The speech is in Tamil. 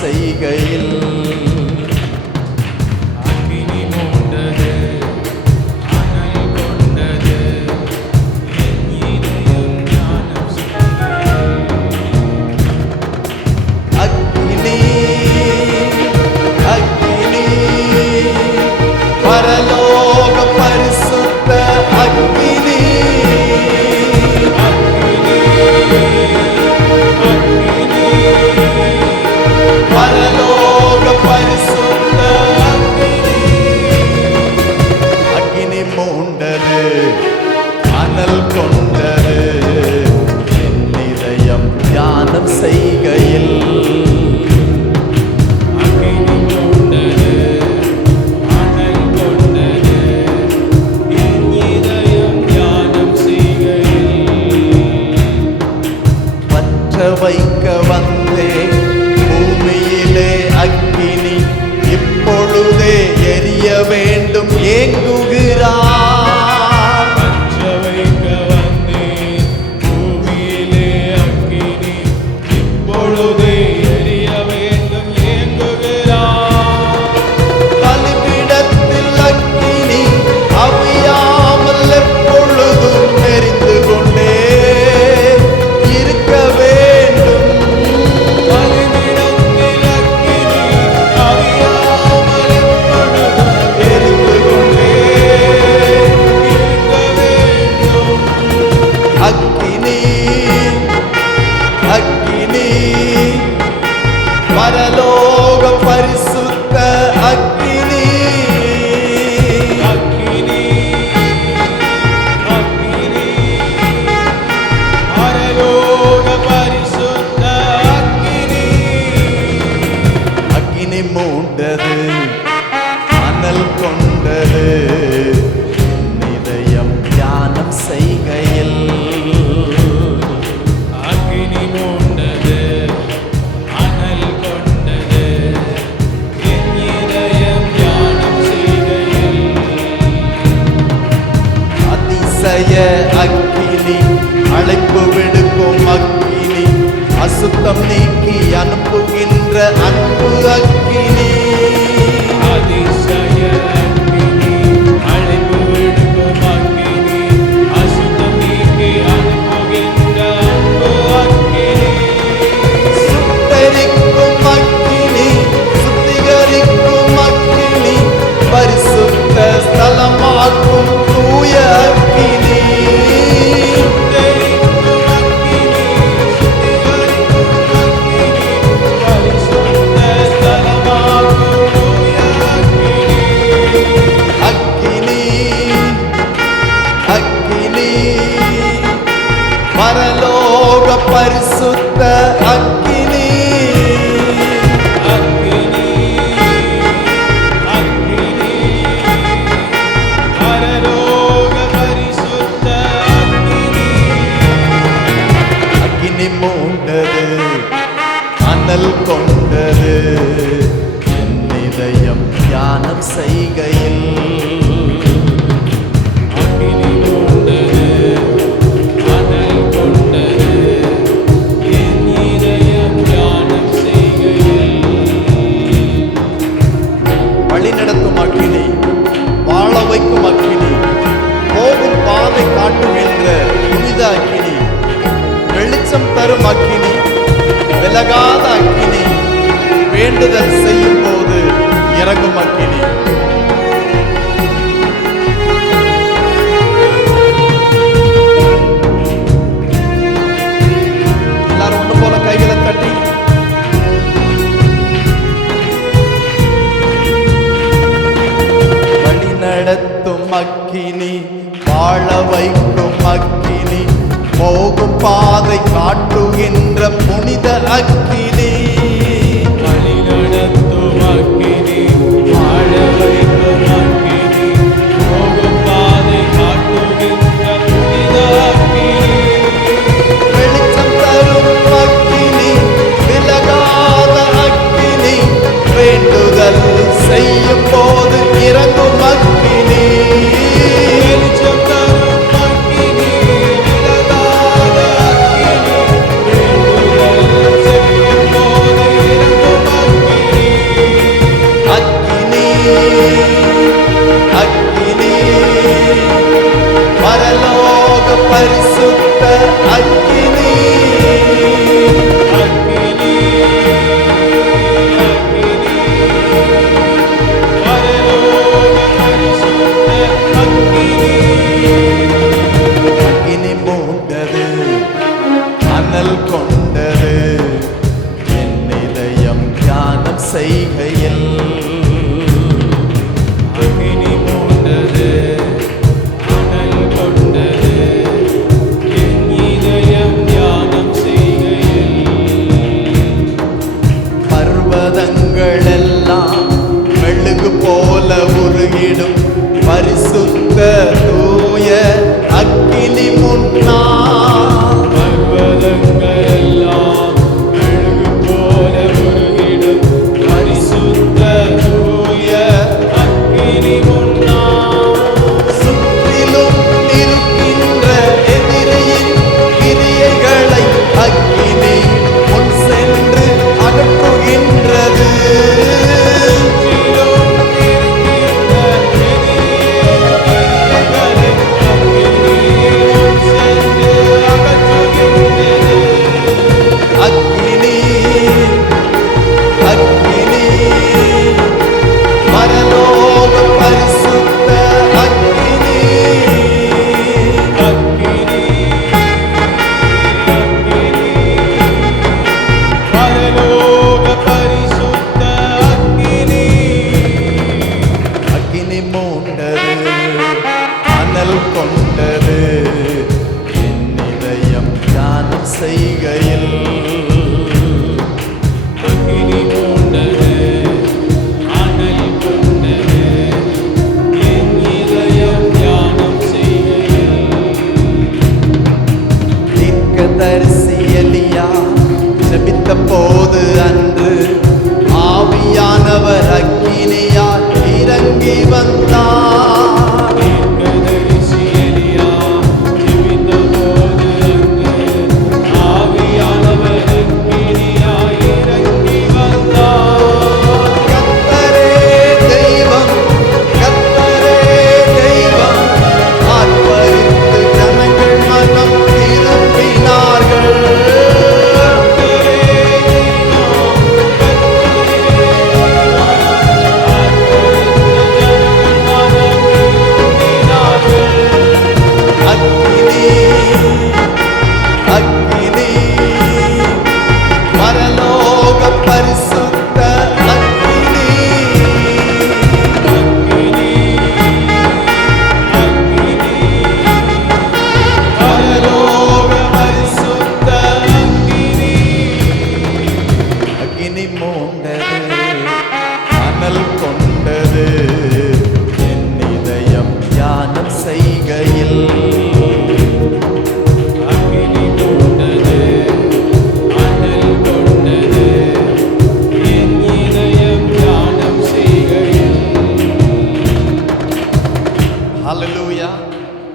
செய்கையில் அக்கினி மூண்டது, அனல் கொண்டது, என் இதயம் ஞானம் செய்கையில். அக்கினி அக்கினி பரலோக பரிசுத்த அக்கினி பரலோக பரிசுத்த அக்கினி மூண்டது, அனல் கொண்டது, என் இதயம் தியானம் செய்கையில் அக்கினி மூண்டது, அனல் கொண்டது, என் இதயம் தியானம் செய்கையில். பற்ற வைக்க வந்தே பூமியிலே அக்கினி இப்பொழுதே எரிய வேண்டும் ஏங்குகிறார். பற்ற வைக்க வந்தேன் பூமியிலே அக்கினி, இப்பொழுதே எரிய வேண்டும் ஏங்குகிறார். பலிபீடத்தில் அக்கினி அவியாமல் எப்பொழுதும் எரிந்து கொண்டே இருக்க வேண்டும். பலிபீடத்தில் அக்கினி அவியாமல் எப்பொழுதும் எரிந்து கொண்டே இருக்க வேண்டும். அக்கினி அக்கினி பரலோக பரிசுத்த அக்கினி அக்கினி அக்கினி பரலோக பரிசுத்த அக்கினி. அக்கினி மூண்டது, அனல் கொண்டது, என் இதயம் தியானம் செய்கையில் அக்கினி மூண்டது, அனல் கொண்டது, என் இதயம் தியானம் செய்கையில். அதிசய அக்கினி அழைப்பு விடுக்கும் அக்கினி அசுத்தம் நீக்கி அனுப்புகின்ற அன்பு அக்கினி அதிசய அக்கினி அழைப்பு விடுக்கும் அக்கினி, அசுத்தம் நீக்கி அனுப்புகின்ற அன்பு அக்கினி. சுட்டெரிக்கும் அக்கினி சுத்திகரிக்கும் அக்கினி பரிசுத்த ஸ்தலமாக்கும் தூய அக்கினி சுட்டெரிக்கும் அக்கினி, சுத்திகரிக்கும் அக்கினி, பரிசுத்த ஸ்தலமாக்கும் தூய அக்கினி. அக்கினி அக்கினி பரலோக பரிசுத்த அக்கினி அக்கினி அக்கினி பரலோக பரிசுத்த அக்கினி. அக்கினி மூண்டது, அனல் கொண்டது, என் இதயம் தியானம் செய்கையில் அக்கினி மூண்டது, அனல் கொண்டது, என் இதயம் தியானம் செய்கையில். வழிநடத்தும் அக்கினி, வாழ வைக்கும் அக்கினி, போகும் பாதை காட்டுகின்ற புனித அக்கினி, வெளிச்சம் தரும் அக்கினி, விலகாத அக்கினி, வேண்டுதல் செய்யும் போது இறங்கும் அக்கினி. எல்லாரும் ஒண்ணு போல கைகளை தட்டி வழி நடத்தும் அக்கினி, வாழ வைக்கும் அக்கினி, போகும் பாதை காட்டுகின்ற புனித அக்கினி வழி நடத்தும் அக்கினி, வாழ செய்கையில் அக்கினி மூண்டது, அனல் கொண்டது, என் இதயம் தியானம் செய்கையில். பர்வதங்கள் எல்லாம் மெழுகு போல உருகிடும் பரிசுத்த தூய அக்கினி முன்னால் பர்வதங்கள் எல்லாம் மெழுகு போல உருகிடும் பரிசுத்த தூய அக்கினி முன்னால். சுற்றிலும் இருக்கின்ற எதிரியின் கிரியைகளை அக்கினி முன் சென்று அகற்றுகின்றது. சுற்றிலும் இருக்கின்ற எதிரிகளை அக்கினி முன் சென்று அகற்றுகின்றது. அக்கினி அக்கினி பரலோக பரிசுத்த அக்கினி அக்கினி, அக்கினி, பரலோக பரிசுத்த அக்கினி. அக்கினி மூண்டது அனல் கொண்டது என் இதயம் தியானம் செய்கையில் அக்கினி மூண்டது, அனல் கொண்டது, என் இதயம் தியானம் செய்கையில். தீர்க்கதரிசி எலியா ஜெபித்த போது அன்று ஆவியானவர் அக்கினியால் இறங்கி வந்தார். தீர்க்கதரிசி எலியா ஜெபித்த போது அங்கு ஆவியானவர் அக்கினியாய் இறங்கி வந்தார். கர்த்தரே தெய்வம், கர்த்தரே தெய்வம், ஆர்ப்பரித்து ஜனங்கள் மனம் திரும்பினார்கள். அக்கினி அக்கினி பரலோக பரிசுத்த அக்கினி பரலோக பரிசுத்த அக்கினி மூண்டது அனல் கொண்டது என் இதயம் தியானம் செய்கையில் அக்கினி மூண்டது, அனல் கொண்டது, என் இதயம் தியானம் செய்கையில். ஹல்லேலூயா.